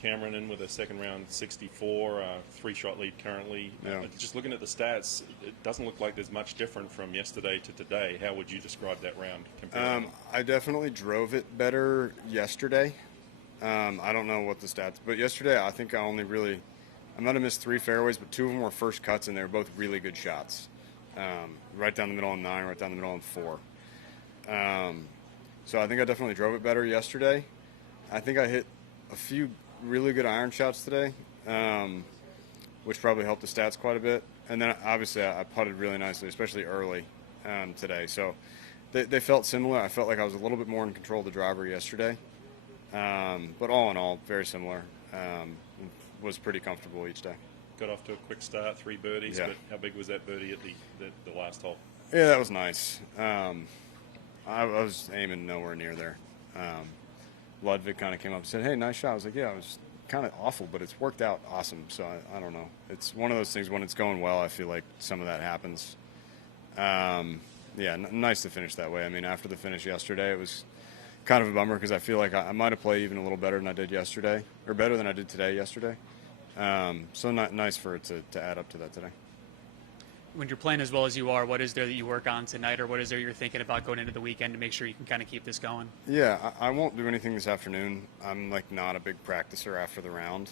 Cameron in with a second round 64, 3-shot lead currently. Yeah. Just looking at the stats, it doesn't look like there's much different from yesterday to today. How would you describe that round? I definitely drove it better yesterday. I don't know what the stats, but yesterday I think I might have missed 3 fairways, but 2 of them were first cuts, and they were both really good shots. Right down the middle on 9, right down the middle on 4. So I think I definitely drove it better yesterday. I think I hit a few really good iron shots today, which probably helped the stats quite a bit. And then obviously I putted really nicely, especially early today. So they felt similar. I felt like I was a little bit more in control of the driver yesterday. But all in all, very similar. Was pretty comfortable each day. Got off to a quick start, 3 birdies, Yeah. but how big was that birdie at the last hole? Yeah, that was nice. I was aiming nowhere near there. Ludwig kind of came up and said, "Hey, nice shot." I was like, "Yeah, it was kind of awful, but it's worked out awesome." So I don't know. It's one of those things when it's going well, I feel like some of that happens. Nice to finish that way. I mean, after the finish yesterday, it was kind of a bummer because I feel like I might have played even a little better than I did yesterday, or better than I did yesterday. So nice for it to add up to that today. When you're playing as well as you are, what is there that you work on tonight, or what is there you're thinking about going into the weekend to make sure you can kind of keep this going? Yeah, I won't do anything this afternoon. I'm not a big practicer after the round.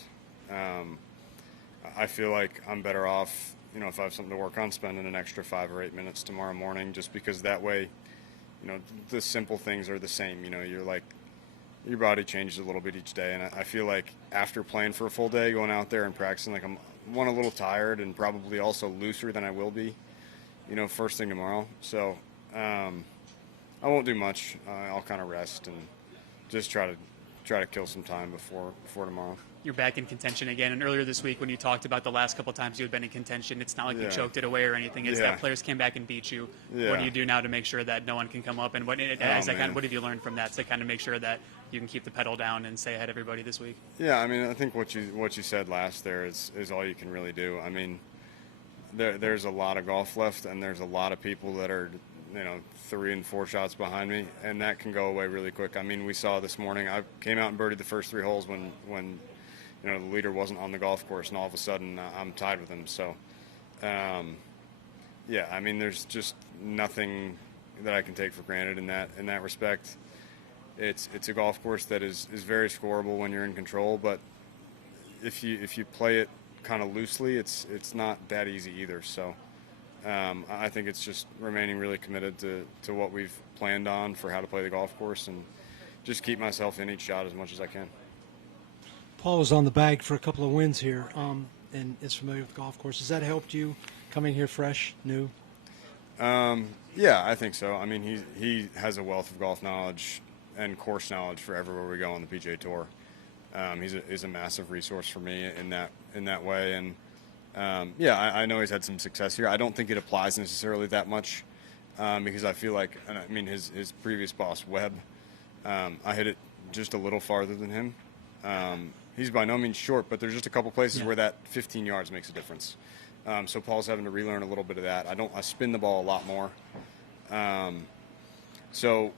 I feel like I'm better off, if I have something to work on, spending an extra 5 or 8 minutes tomorrow morning, just because that way, the simple things are the same. You're like, your body changes a little bit each day, and I feel like after playing for a full day, going out there and practicing, like I'm a little tired and probably also looser than I will be, first thing tomorrow. So I won't do much. I'll kind of rest and just try to kill some time before tomorrow. You're back in contention again, and earlier this week when you talked about the last couple of times you had been in contention, it's not like you choked it away or anything. It's that players came back and beat you. Yeah. What do you do now to make sure that no one can come up? And what have you learned from that to kind of make sure that you can keep the pedal down and stay ahead of everybody this week? Yeah, I mean, I think what you said last there is all you can really do. I mean, there's a lot of golf left, and there's a lot of people that are 3 and 4 shots behind me, and that can go away really quick. I mean, we saw this morning, I came out and birdied the first 3 holes when the leader wasn't on the golf course, and all of a sudden I'm tied with him. So, I mean, there's just nothing that I can take for granted in that respect. It's a golf course that is very scoreable when you're in control, but if you play it kind of loosely, it's not that easy either. So, I think it's just remaining really committed to what we've planned on for how to play the golf course, and just keep myself in each shot as much as I can. Paul was on the bag for a couple of wins here, and is familiar with the golf course. Has that helped you coming here fresh, new? Yeah, I think so. I mean, he has a wealth of golf knowledge and course knowledge for everywhere we go on the PGA Tour. He's a massive resource for me in that way, and I know he's had some success here. I don't think it applies necessarily that much because I feel like, his previous boss, Webb, I hit it just a little farther than him. He's by no means short, but there's just a couple places where that 15 yards makes a difference. So Paul's having to relearn a little bit of that. I spin the ball a lot more. So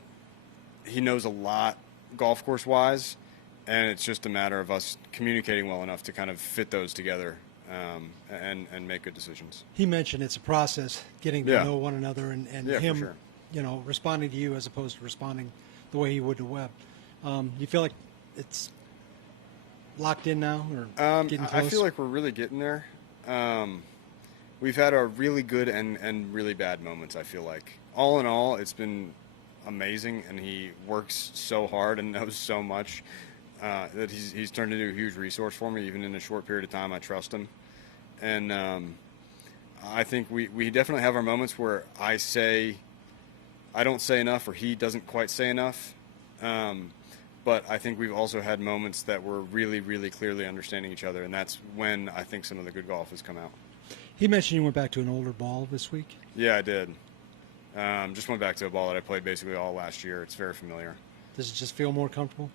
he knows a lot golf course wise, and it's just a matter of us communicating well enough to kind of fit those together and make good decisions. He mentioned it's a process, getting to know one another, and him, for sure. Responding to you as opposed to responding the way he would to Webb. You feel like it's locked in now, or getting close? I feel like we're really getting there. We've had our really good and really bad moments, I feel like. All in all, it's been amazing, and he works so hard and knows so much that he's turned into a huge resource for me, even in a short period of time. I trust him. And I think we definitely have our moments where I don't say enough, or he doesn't quite say enough. But I think we've also had moments that we're really, really clearly understanding each other, and that's when I think some of the good golf has come out. He mentioned you went back to an older ball this week. Yeah, I did. Just went back to a ball that I played basically all last year. It's very familiar. Does it just feel more comfortable?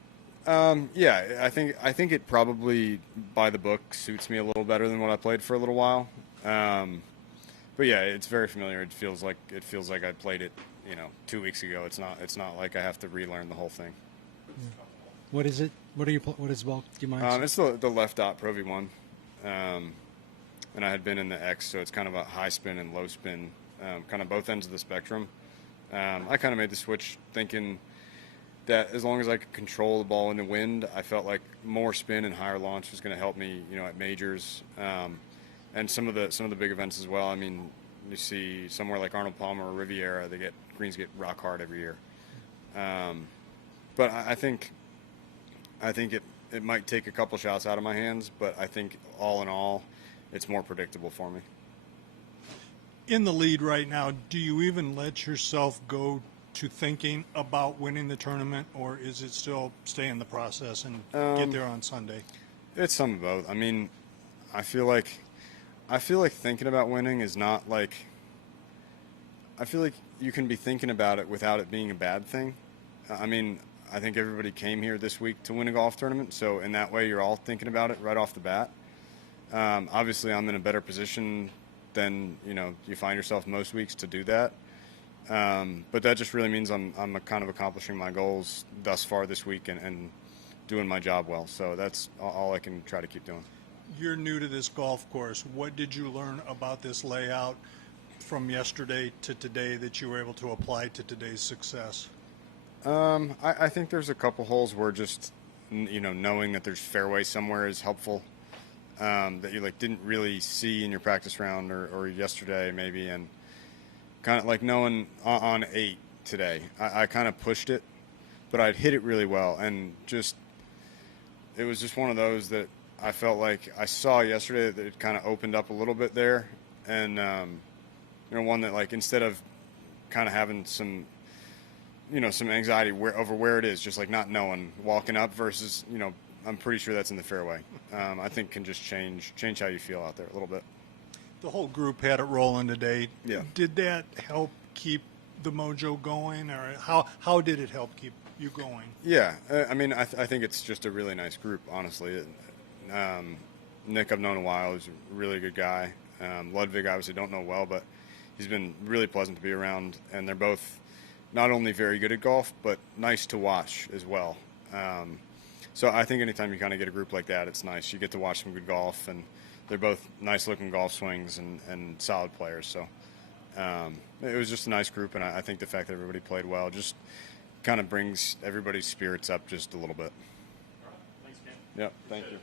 Yeah, I think it probably, by the book, suits me a little better than what I played for a little while. But yeah, it's very familiar. It feels like I played it, 2 weeks ago. It's not like I have to relearn the whole thing. What is it What is the ball? Do you mind? It's the left dot Pro V1, and I had been in the X, so it's kind of a high spin and low spin, kind of both ends of the spectrum. I kind of made the switch thinking that as long as I could control the ball in the wind, I felt like more spin and higher launch was going to help me, at majors, and some of the big events as well. I mean, you see somewhere like Arnold Palmer or Riviera, greens get rock hard every year. But I think it might take a couple shots out of my hands, but I think all in all, it's more predictable for me. In the lead right now, do you even let yourself go to thinking about winning the tournament, or is it still stay in the process and get there on Sunday? It's some of both. I mean, I feel like thinking about winning is not like. I feel like you can be thinking about it without it being a bad thing. I mean, I think everybody came here this week to win a golf tournament, so in that way, you're all thinking about it right off the bat. Obviously, I'm in a better position than you find yourself most weeks to do that. But that just really means I'm kind of accomplishing my goals thus far this week and doing my job well. So that's all I can try to keep doing. You're new to this golf course. What did you learn about this layout from yesterday to today that you were able to apply to today's success? I think there's a couple holes where just knowing that there's fairway somewhere is helpful. That you didn't really see in your practice round or yesterday maybe, and kind of like knowing on 8 today, I kind of pushed it, but I'd hit it really well, and it was just one of those that I felt like I saw yesterday that it kind of opened up a little bit there, and one that instead of kind of having some anxiety over where it is, just not knowing, walking up versus I'm pretty sure that's in the fairway. I think can just change how you feel out there a little bit. The whole group had it rolling today. Yeah. Did that help keep the mojo going, or how did it help keep you going? Yeah, I mean, I think it's just a really nice group, honestly. Nick I've known a while. He's a really good guy. Ludwig, obviously, don't know well, but he's been really pleasant to be around, and they're both not only very good at golf, but nice to watch as well. So I think anytime you kind of get a group like that, it's nice. You get to watch some good golf, and they're both nice-looking golf swings and solid players. So it was just a nice group, and I think the fact that everybody played well just kind of brings everybody's spirits up just a little bit. All right. Thanks, Ken. Yep, thank you.